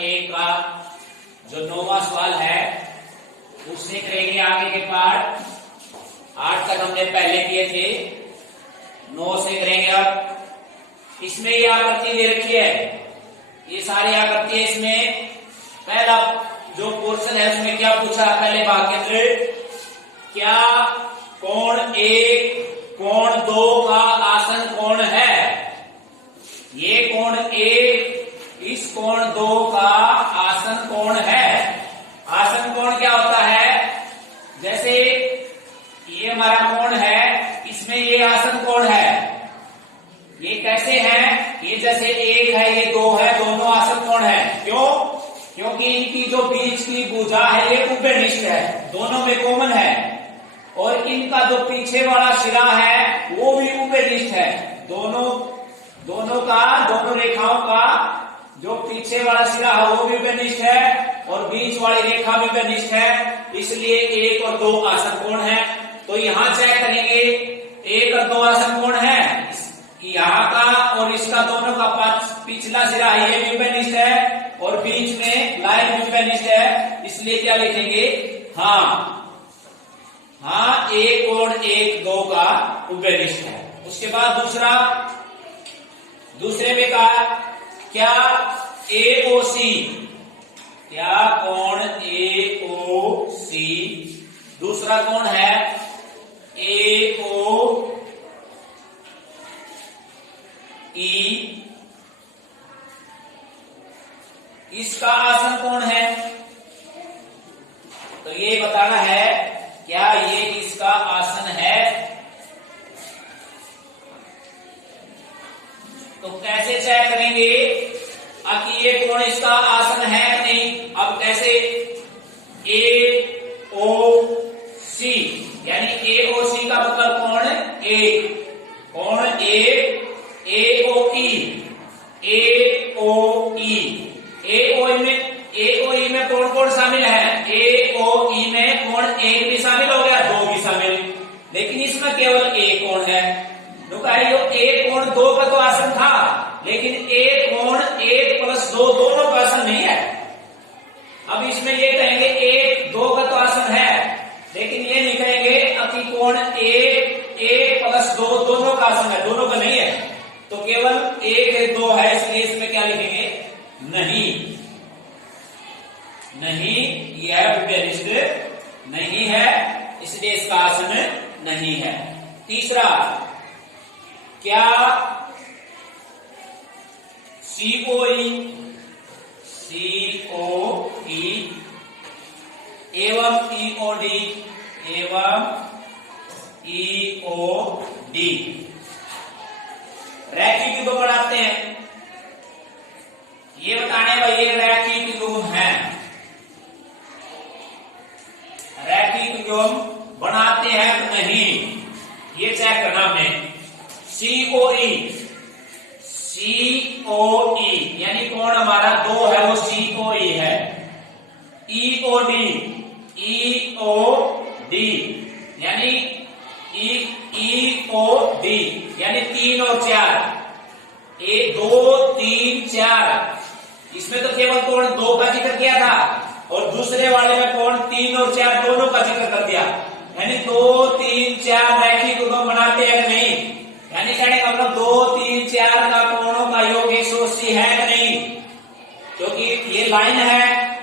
1 का जो 9वां सवाल है उससे करेंगे आगे के पार्ट। 8 तक हमने पहले किए थे, 9 से करेंगे अब। इसमें ये आकृति दे रखी है, ये सारी आकृति है। इसमें पहला जो पोर्शन है उसमें क्या पूछा, पहले वाक्य क्या कोण 1 कोण 2 का आसन कोण है। ये कोण 1 इस कोण 2 का आसन कोण है। आसन कोण क्या होता है, जैसे ये हमारा कोण है, इसमें ये आसन कोण है। ये कैसे है, ये जैसे 1 है ये 2 है, दोनों आसन कोण है। क्यों? क्योंकि इनकी जो बीच की भुजा है ये उभयनिष्ठ है, दोनों में कॉमन है। और इनका जो पीछे वाला सिरा है वो भी उभयनिष्ठ है। दोनों रेखाओं का जो पीछे वाला सिरा है वो भी उभयनिष्ठ है और बीच वाली रेखा भी उभयनिष्ठ है। इसलिए 1 और 2 आसन कोण है। तो यहां चेक करेंगे 1 और 2 आसन कोण है, यहाँ का और इसका दोनों का पिछला सिरा है ये भी उभयनिष्ठ है और बीच में लाइन भी उभयनिष्ठ है। इसलिए क्या लिखेंगे, हाँ 1 कोण 1 2 का उभयनिष्ठ है। उसके बाद दूसरे में कहा क्या AOC, क्या कोण AOC दूसरा कोण है AOE, इसका आसन कोण है। तो ये बताना है क्या ये इसका आसन है। तो कैसे चेक करेंगे कि ये कोण इसका आसन है कि नहीं। अब कैसे, AOC यानी AOC का मतलब कोण 1, कोण 1 AOE में कौन कौन शामिल है, AOE में कोण 1 भी शामिल हो गया, 2 भी शामिल, लेकिन इसमें केवल 1 कोण है। यो 1 कोण 2 का तो आसन था, लेकिन 1 कोण 1 + 2 दोनों का आसन नहीं है। अब इसमें ये कहेंगे 1 2 का तो आसन है, लेकिन ये नहीं कहेंगे कि कोण 1 + 2 दोनों का आसन है, दोनों का नहीं है। तो केवल 1 2 है, इसलिए इसमें क्या लिखेंगे, नहीं यह उभयनिष्ठ नहीं है, इसलिए इसका आसन नहीं है। तीसरा क्या COE एवं EOD रैखिक युग्म बनाते हैं। ये बताने भाई ये रैखिक युग्म है, रैखिक युग्म बनाते हैं तो नहीं, ये चेक करना हमें। COE यानी कोण हमारा 2 है वो COE है। EOD यानी EOD यानी 3 और 4, 1 2 3 4। इसमें तो केवल कोण 2 का जिक्र किया था और दूसरे वाले में कोण 3 और 4 दोनों का जिक्र कर दिया। यानी 2 3 4 रैखिक युग्म बनाते हैं कि नहीं, यानी कहने का मतलब 2 3 4 का कोणों का योग 180 है कि नहीं। क्योंकि ये लाइन है,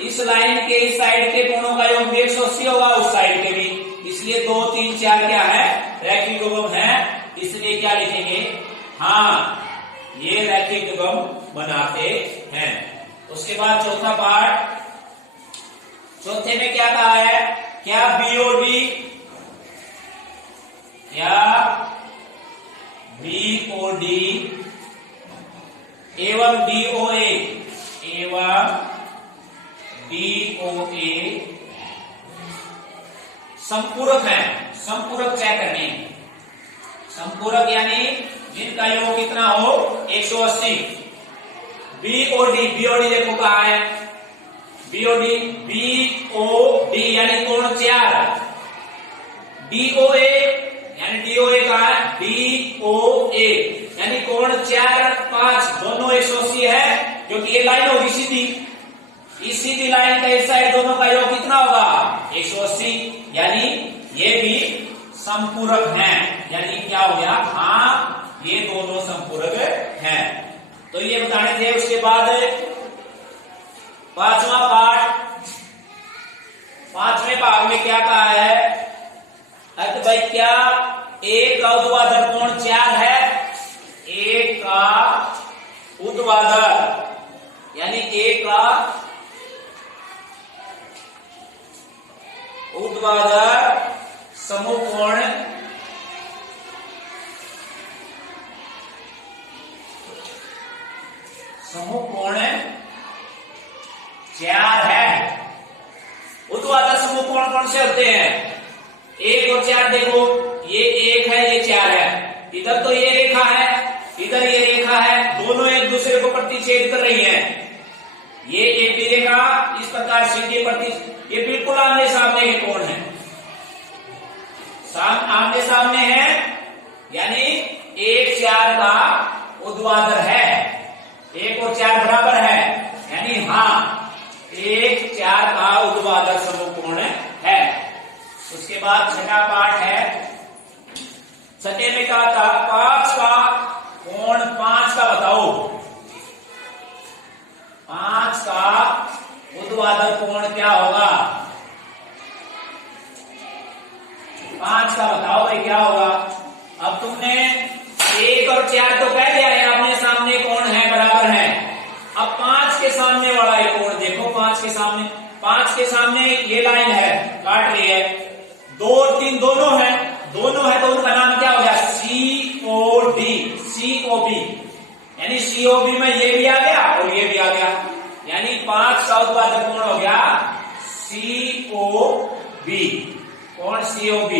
इस लाइन के इस साइड के कोणों का योग 180 होगा, उस साइड के भी, इसलिए 2 3 4 क्या है, रैखिक युग्म है। इसलिए क्या लिखेंगे, हाँ ये रैखिक युग्म बनाते हैं। उसके बाद चौथा पार्ट, चौथे में क्या कहा है, क्या BOD एवं DOA संपूरक है। संपूरक चेक करने, संपूरक यानी जिनका योग कितना हो 180। BOD देखो कहा है, BOD यानी कोण 4। DOA का है DOA यानी कोण 4 5 दोनों 180 है, क्योंकि ये लाइन होगी सीधी। इस सीधी लाइन का इस साइड दोनों का योग कितना होगा 180, यानी ये भी संपूरक हैं। यानी क्या हो गया, हाँ ये दोनों संपूरक हैं। तो ये बताने थे। उसके बाद पांचवा पार्ट, पांचवें भाग में क्या कहा है, अरे भाई क्या एक का ऊर्ध्वाधर कोण 4 है, एक का ऊर्ध्वाधर यानी एक का ऊर्ध्वाधर समकोण समकोण 4 है। ऊर्ध्वाधर समकोण कौन से होते हैं, 1 और 4। देखो ये 1 है, ये 4 है। इधर तो ये रेखा है, इधर ये रेखा है, दोनों एक दूसरे को प्रतिच्छेद कर रही हैं। ये एक भी रेखा इस प्रकार सीधे ये बिल्कुल आमने सामने के कोण है, आमने सामने है, यानी 1 4 का ऊर्ध्वाधर है, 1 और 4 बराबर है, यानी हाँ 1 4 का ऊर्ध्वाधर समकोण है। उसके बाद छठा पाठ है, छठे में कहा था 5 का कोण 5 का बताओ, 5 का ऊर्ध्वाधर कोण क्या होगा, 5 का बताओ भाई क्या होगा। अब तुमने 1 और 4 तो कह दिया है आमने सामने कोण है, बराबर है। अब 5 के सामने वाला ये कोण देखो, 5 के सामने ये लाइन है काट रही है, 2 और 3 दोनों है तो उनका नाम क्या हो गया COD, यानी COB में ये भी आ गया और ये भी आ गया, यानी 5 का ऊर्ध्वाधर कोण हो गया COB, कोण COB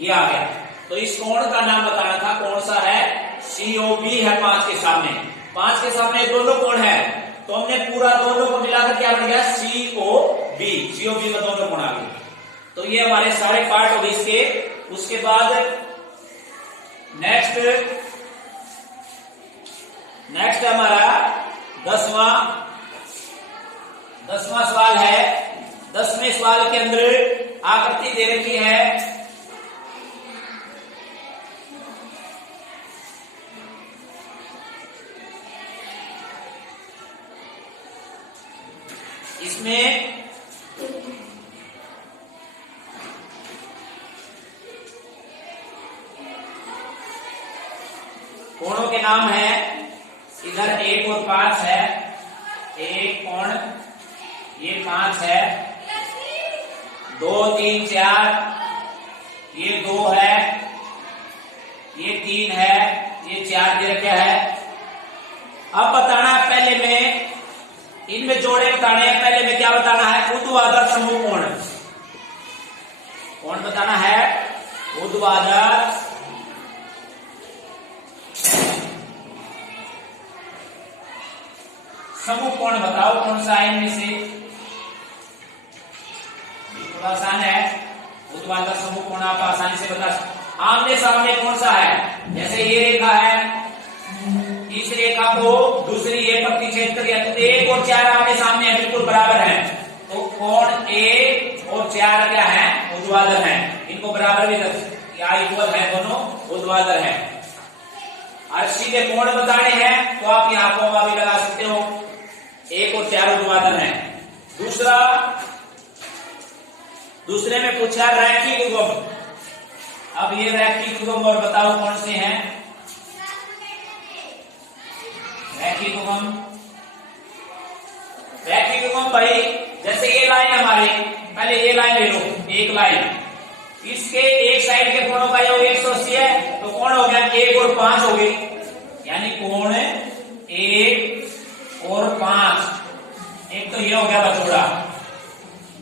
ये आ गया। तो इस कोण का नाम बताना था कौन सा है, COB है 5 के सामने। 5 के सामने दोनों कोण है, तो हमने पूरा दोनों को मिलाकर क्या बन गया COB में दोनों कोण आ गए। तो ये हमारे सारे पार्ट हो गए इसके। उसके बाद नेक्स्ट हमारा 10वां सवाल है। 10वें सवाल के अंदर आकृति दे रखी है, इसमें कोणों के नाम है, इधर 1 और 5 है, एक कोण ये 5 है, 2 3 4 ये 2 है, ये 3 है, ये 4 दे रखा है। अब बताना है पहले में, इनमें जोड़े बताने हैं, पहले में क्या बताना है, ऊर्ध्वाधर समकोण कौन बताना है, ऊर्ध्वाधर समकोण बताओ कौन सा है इनमें से, थोड़ा आसान है। ऊर्ध्वाधर समकोण आप आसानी से बता, आमने सामने कौन सा है, जैसे ये रेखा है, इस रेखा को दूसरी ये प्रतिच्छेद कर दिया, तो 1 और 4 आमने सामने बिल्कुल बराबर है, तो कोण 1 और 4 क्या है, ऊर्ध्वाधर है। इनको बराबर भी या इक्वल है, दोनों ऊर्ध्वाधर है। और सीधे कोण बताने हैं तो आप यहाँ कोमा भी लगा सकते हो, 1 और 4 ऊर्ध्वाधर है। दूसरे में पूछा रैखिक उगम, अब ये रैखिक उगम और बताओ कौन से हैं, रैखिक उगम भाई, जैसे ये लाइन हमारी, पहले ये लाइन ले लो, एक लाइन, इसके एक साइड के कोणों का योग 180 है, तो कोण हो गया 1 और 5 हो गई, यानी कोण 1 और 5। एक तो ये हो गया जोड़ा।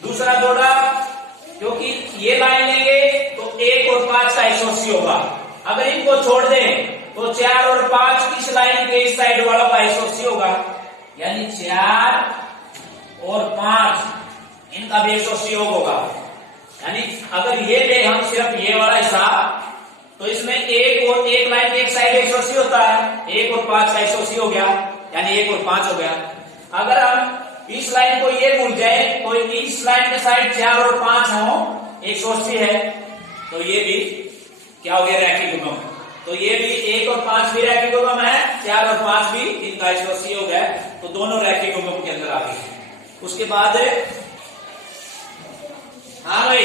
दूसरा जोड़ा, क्योंकि ये लाइन लेंगे तो 1 और 5 का 180 होगा, अगर इनको छोड़ दें तो 4 और 5 इस लाइन के इस साइड वालों का 180 होगा, यानी 4 और 5 इनका भी 180 योग होगा। यानी अगर ये ले हम सिर्फ ये वाला हिसाब, तो इसमें 1 लाइन की एक साइड 180 होता है, 1 और 5 का 180 हो गया, यानी 1 और 5 हो गया। अगर हम इस लाइन को ये भूल जाए, तो इस लाइन के साइड 4 और 5 हो, 180 है, तो ये भी क्या हो गया, रैखिक युग्म। तो ये भी 1 और 5 भी रैखिक युग्म है, 4 और 5 भी, इनका 180 हो गया, तो दोनों रैखिक युग्म के अंदर आ गए। उसके बाद हाँ भाई,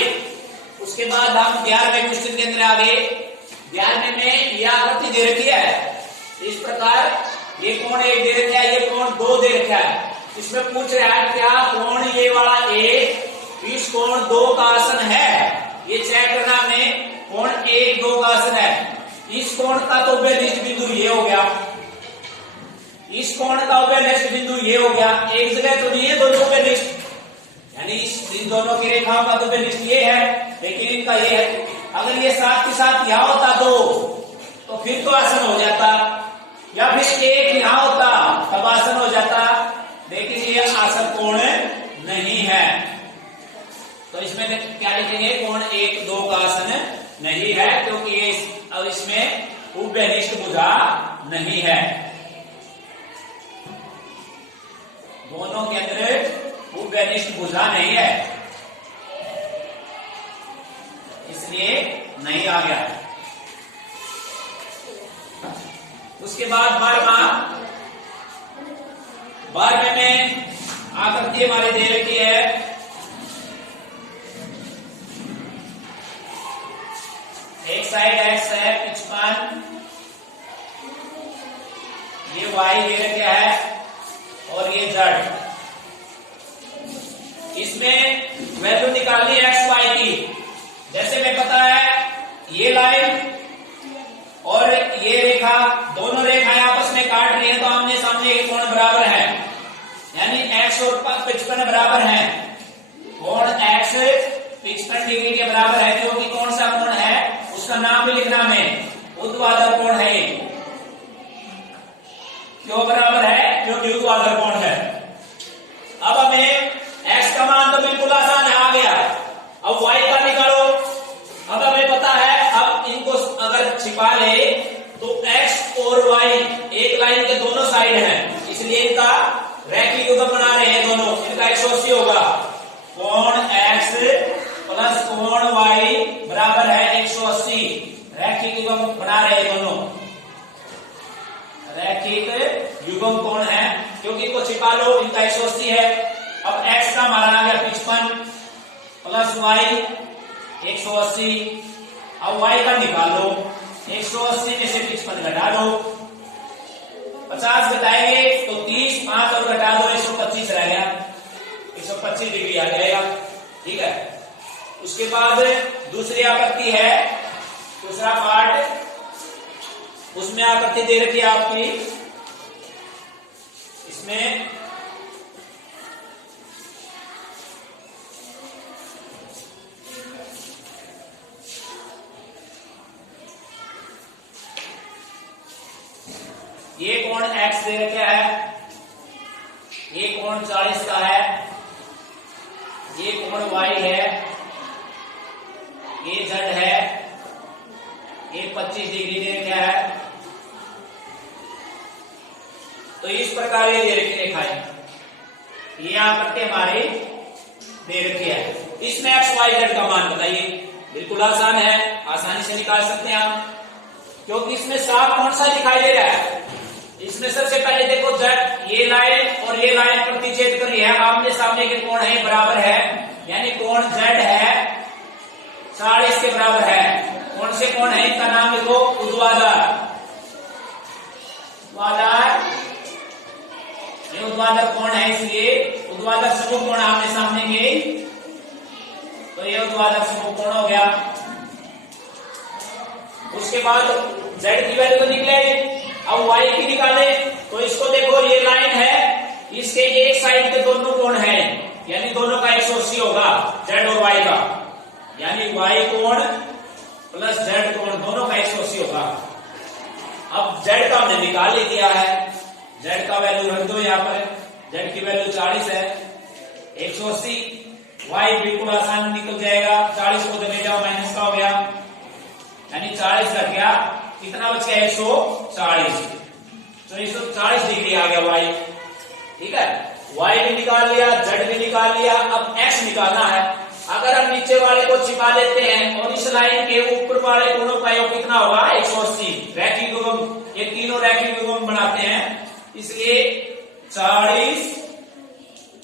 उसके बाद हम 11वें क्वेश्चन के अंदर आ गए। 11वें में यह आकृति दे रखी है इस प्रकार, ये कोण 1 दे रखा है, ये कोण 2 दे रखा है। इसमें पूछ रहा है क्या कोण ये वाला 1 इस कोण 2 का आसन है, ये चेक करना हमें। कोण 1 2 का आसन है, इस कोण का तो उभयनिष्ठ बिंदु ये हो गया, इस कोण का उभयनिष्ठ बिंदु ये हो गया, एक जगह तो नहीं है दोनों उभयनिष्ठ, यानी इन दोनों की रेखाओं का तो उभयनिष्ठ ये है, लेकिन इनका ये है। अगर ये साथ के साथ यहां होता तो फिर तो आसन हो जाता, या फिर एक यहां होता तब आसन हो जाता, लेकिन ये आसन कोण नहीं है, तो इसमें क्या लिखेंगे, कोण 1 2 का आसन नहीं है, क्योंकि ये अब इसमें उभयनिष्ठ भुजा नहीं है, दोनों के अंदर उभयनिष्ठ भुजा नहीं है, इसलिए नहीं आ गया। उसके बाद 12वें में आकृति हमारे दे रखी है, एक साइड x है 55, ये y दे रखा है और ये z। इसमें वैल्यू निकालनी x y की, जैसे मैं पता है ये लाइन और ये रेखा, दोनों रेखाएं आपस में काट रही है, तो आमने सामने के कोण बराबर है, यानी x और 55 बराबर है, कोण x 55 डिग्री के बराबर है, क्योंकि कौन सा कोण है उसका नाम भी लिखना हमें, ऊर्ध्वाधर कोण है। क्यों बराबर है, क्योंकि ऊर्ध्वाधर कोण है। अब हमें x का मान तो बिल्कुल आसान है, आ गया। अब y का निकालो। अब हमें पता है, अब इनको अगर छिपा ले तो x और y एक लाइन के दोनों साइड हैं, इसलिए इनका रैखिक युग्म बना रहे हैं दोनों, इनका 180 होगा। कोण x प्लस कोण y बराबर है 180, रैखिक युग्म बना रहे हैं दोनों, रैखिक युग्म कोण है, क्योंकि इनको छिपा लो, इनका 180 है। अब x का हमारा आ गया 55 प्लस y 180, अब y का निकालो, 180 में से 55 घटा दो, 50 घटाएंगे तो 30, 5 और घटा दो 125 रह गया, 125 डिग्री आ जाएगा, ठीक है। उसके बाद दूसरी आकृति है, दूसरा पार्ट, उसमें आकृति दे रखी है आपकी, इसमें ये कोण x दे रखा है, ये कोण 40 का है, ये कोण y है, ये z है, ये 25 डिग्री दे रखा है। तो इस प्रकार ये दे रखी रेखाएं, ये आकृति हमारी दे रखी है। इसमें x y z का मान बताइए, बिल्कुल आसान है, आसानी से निकाल सकते हैं आप, क्योंकि इसमें साफ कौन सा दिखाई दे रहा है। इसमें सबसे पहले देखो z, ये लाइन और ये लाइन प्रतिच्छेद कर रही है, आमने सामने के कोण है बराबर है, यानी कोण z है 40 के बराबर है। कौन से कोण है, इनका नाम लिखो ऊर्ध्वाधर, ये ऊर्ध्वाधर कोण है, इसलिए ऊर्ध्वाधर समूह कोण आमने सामने के, तो ये ऊर्ध्वाधर समूह कोण हो गया। उसके बाद z की वैल्यू को निकले, अब y की निकाले, तो इसको देखो, ये लाइन है, इसके एक साइड के दोनों कोण है, यानी दोनों का 180 होगा, z और y का, यानी y कोण प्लस z कोण दोनों का 180 होगा। अब z का हमने निकाल ही दिया है, z का वैल्यू रख दो यहाँ पर, z की वैल्यू 40 है, 180, y बिल्कुल आसान निकल जाएगा, 40 को दबे जाओ, माइनस का हो गया, यानी 40 रख गया, कितना बच गया 140, तो 140 डिग्री आ गया y, ठीक है। y भी निकाल लिया, z भी निकाल लिया, अब x निकालना है। अगर हम नीचे वाले को छिपा लेते हैं और इस लाइन के ऊपर वाले कोणों का योग कितना होगा 180, रैखिक युग्म, ये तीनों रैखिक युग्म बनाते हैं, इसलिए 40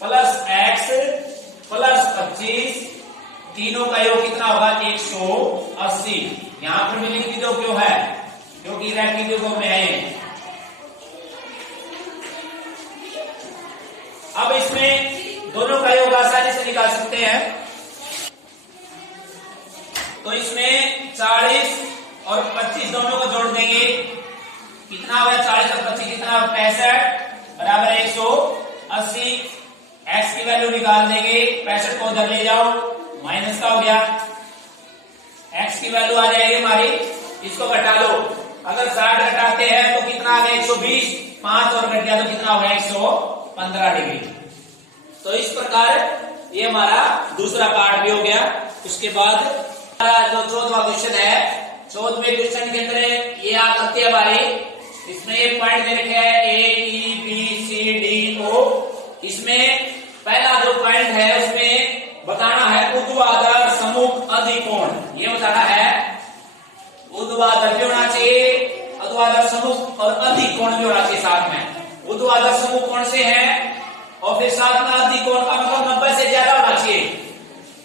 प्लस x प्लस 25 तीनों का योग कितना होगा 180। यहां पर भी लिख दीजिए क्यों है, क्योंकि रैखिक युग्म में है। अब इसमें दोनों का योग आसानी से निकाल सकते हैं, तो इसमें 40 और 25 दोनों को जोड़ देंगे, कितना हुआ 40 और 25 कितना 65 बराबर 180। x की वैल्यू निकाल देंगे, 65 को उधर ले जाओ, माइनस का हो गया, x की वैल्यू आ जाएगी हमारी, इसको घटा लो, अगर 60 घटाते हैं तो कितना आ गया 120, 5 और घट गया तो कितना हो गया 115 डिग्री। तो इस प्रकार ये हमारा दूसरा पार्ट भी हो गया। उसके बाद जो 14वां क्वेश्चन है, 14वें क्वेश्चन के अंदर ये आकृति हमारी, इसमें एक पॉइंट दे रखे हैं AEBCDO। इसमें पहला जो पॉइंट है उसमें बताना है ऊर्ध्वाधर सम्मुख अधिकोण, ये बताना है ऊर्ध्वाधर भी होना चाहिए, ऊर्ध्वाधर सम्मुख और अधिकोण भी होना चाहिए साथ में। ऊर्ध्वाधर सम्मुख कोण से है और फिर साथ में अधिकोण का मतलब 90 से ज्यादा होना चाहिए।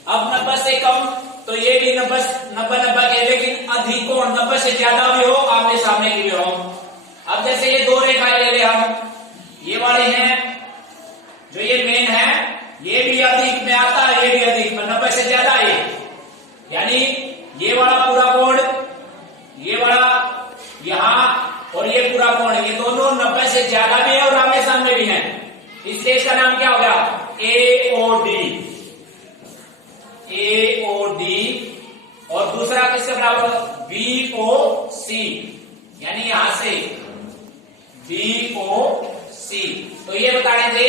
अब 90 से कम तो ये भी 90 के, लेकिन अधिकोण 90 से ज्यादा भी हो, आमने सामने की भी हो। अब जैसे ये दो रेखाएं ले ले हम, ये वाले हैं जो ये मेन है, ये भी अधिक में आता है, ये भी अधिक में 90 से ज्यादा है, यानी ये वाला पूरा कोण, ये वाला यहाँ और ये पूरा कोण, ये दोनों 90 से ज्यादा भी है और आमने सामने भी है, इसलिए इसका नाम क्या हो गया AOD। और दूसरा किसके बराबर BOC, यानी यहां से BOC। तो ये बताने थे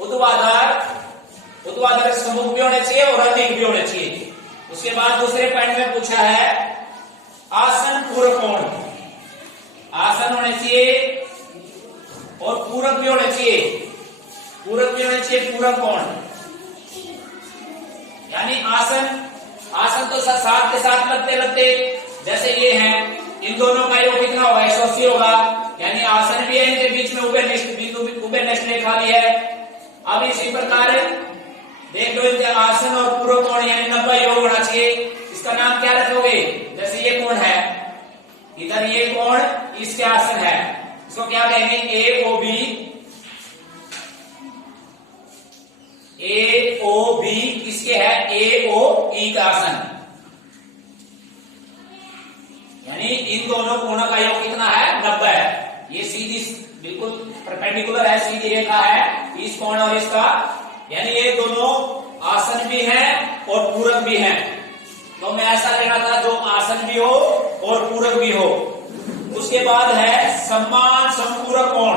ऊर्ध्वाधर सम्मुख भी होने चाहिए और अधिक भी होने चाहिए। उसके बाद दूसरे पॉइंट में पूछा है आसन पूरक कोण, आसन होने चाहिए और पूरक भी होने चाहिए, पूरक भी होने चाहिए पूरक कोण, यानी आसन तो साथ के साथ लगते लगते, जैसे ये है, इन दोनों का योग कितना होगा 180 होगा, यानी आसन भी है, इनके बीच में उभयनिष्ठ रेखा भी है। अब इसी प्रकार देख लो, इनके आसन और पूरक कोण यानी 90 योग होना चाहिए। इसका नाम क्या रखोगे, जैसे ये कोण है, इधर ये कोण इसके आसन है, इसको क्या कहेंगे AOB किसके है AOE का आसन, यानी इन दोनों कोणों का योग कितना है 90 है। ये सीधी बिल्कुल परपेंडिकुलर है, सीधी रेखा है इस कोण और इसका, यानी ये दोनों आसन भी हैं और पूरक भी हैं। तो मैं ऐसा लेना था जो आसन भी हो और पूरक भी हो। उसके बाद है समान समपूरक कोण,